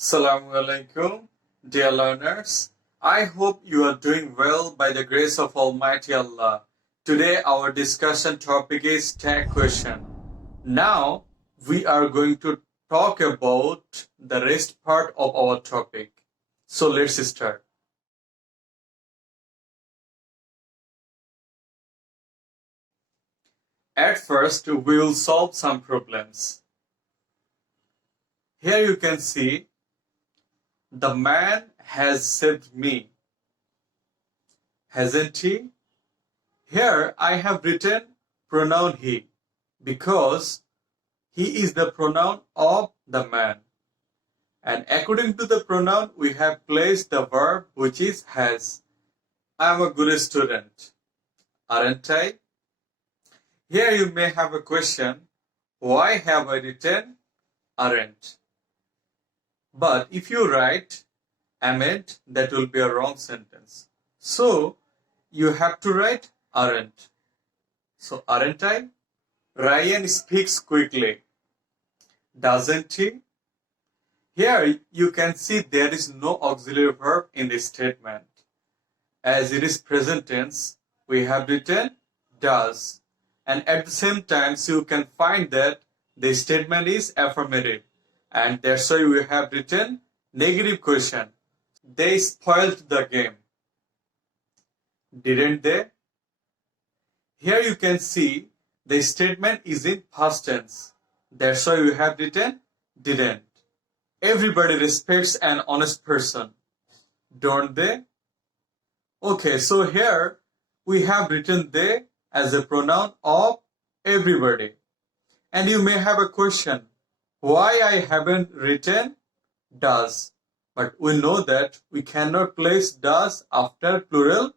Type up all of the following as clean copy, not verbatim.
Assalamu alaikum, dear learners. I hope you are doing well by the grace of Almighty Allah. Today our discussion topic is tag question. Now we are going to talk about the rest part of our topic. So let's start. At first we will solve some problems. Here you can see the man has saved me. Hasn't he? Here I have written pronoun he because he is the pronoun of the man. And according to the pronoun, we have placed the verb which is has. I am a good student, aren't I? Here you may have a question, why have I written aren't? But if you write amn't, that will be a wrong sentence. So you have to write aren't. So aren't I? Raiyan speaks quickly. Doesn't he? Here you can see there is no auxiliary verb in this statement. As it is present tense, we have written does. And at the same time, so you can find that the statement is affirmative. And that's why we have written negative question. They spoiled the game. Didn't they? Here you can see the statement is in past tense. That's why we have written didn't. Everybody respects an honest person, don't they? Okay, so here we have written they as a pronoun of everybody. And you may have a question, why I haven't written does? But we know that we cannot place does after plural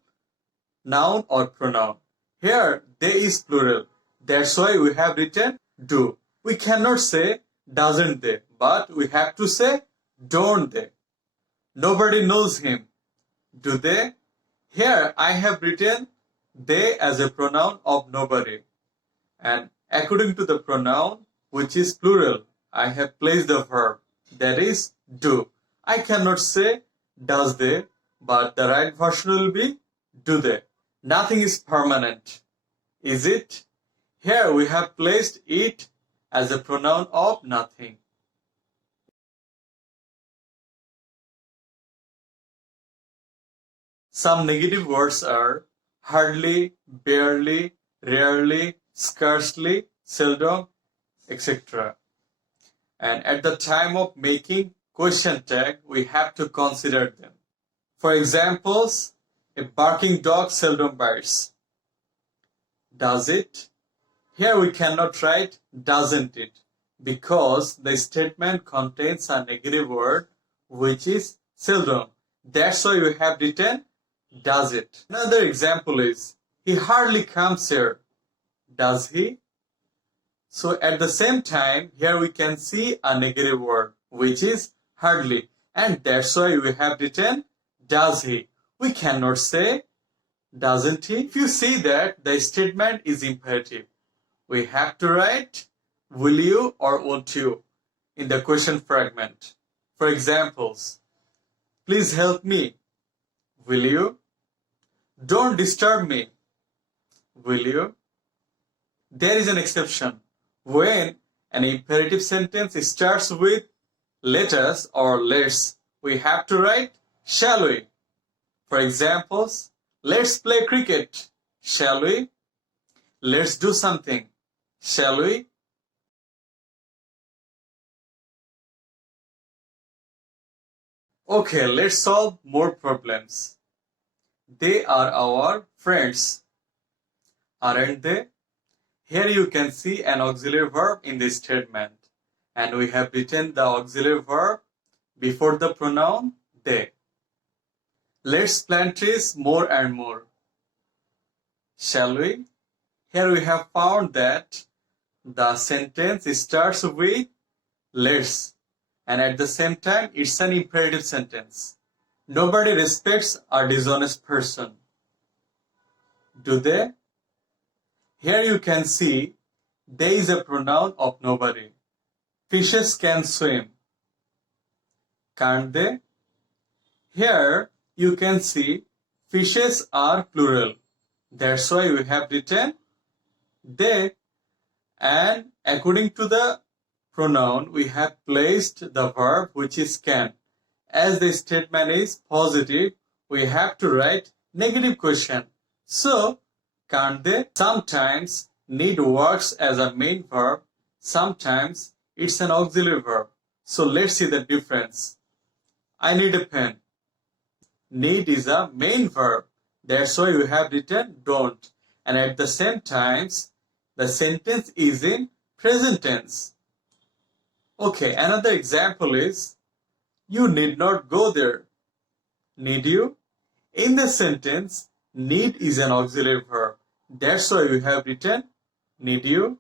noun or pronoun. Here, they is plural. That's why we have written do. We cannot say doesn't they, but we have to say don't they. Nobody knows him. Do they? Here, I have written they as a pronoun of nobody. And according to the pronoun, which is plural, I have placed the verb, that is do. I cannot say does they, but the right version will be do they. Nothing is permanent, is it? Here we have placed it as a pronoun of nothing. Some negative words are hardly, barely, rarely, scarcely, seldom, etc. And at the time of making question tag, we have to consider them. For examples, a barking dog seldom bites. Does it? Here we cannot write doesn't it because the statement contains a negative word which is seldom. That's why we have written does it. Another example is he hardly comes here. Does he? So at the same time, here we can see a negative word, which is hardly. And that's why we have written, does he? We cannot say, doesn't he? If you see that the statement is imperative, we have to write, will you or won't you in the question fragment. For examples, please help me. Will you? Don't disturb me. Will you? There is an exception. When an imperative sentence starts with let us or let's, we have to write shall we. For examples, let's play cricket. Shall we? Let's do something. Shall we? Okay, let's solve more problems. They are our friends, aren't they? Here you can see an auxiliary verb in this statement. And we have written the auxiliary verb before the pronoun they. Let's plant trees more and more. Shall we? Here we have found that the sentence starts with let's. And at the same time, it's an imperative sentence. Nobody respects a dishonest person. Do they? Here you can see they is a pronoun of nobody. Fishes can swim. Can't they? Here you can see fishes are plural. That's why we have written they. And according to the pronoun, we have placed the verb which is can. As the statement is positive, we have to write negative question. So, can't they? Sometimes need works as a main verb. Sometimes it's an auxiliary verb. So let's see the difference. I need a pen. Need is a main verb. That's why we have written don't. And at the same time, the sentence is in present tense. Okay, another example is you need not go there. Need you? In the sentence, need is an auxiliary verb. That's why we have written need you.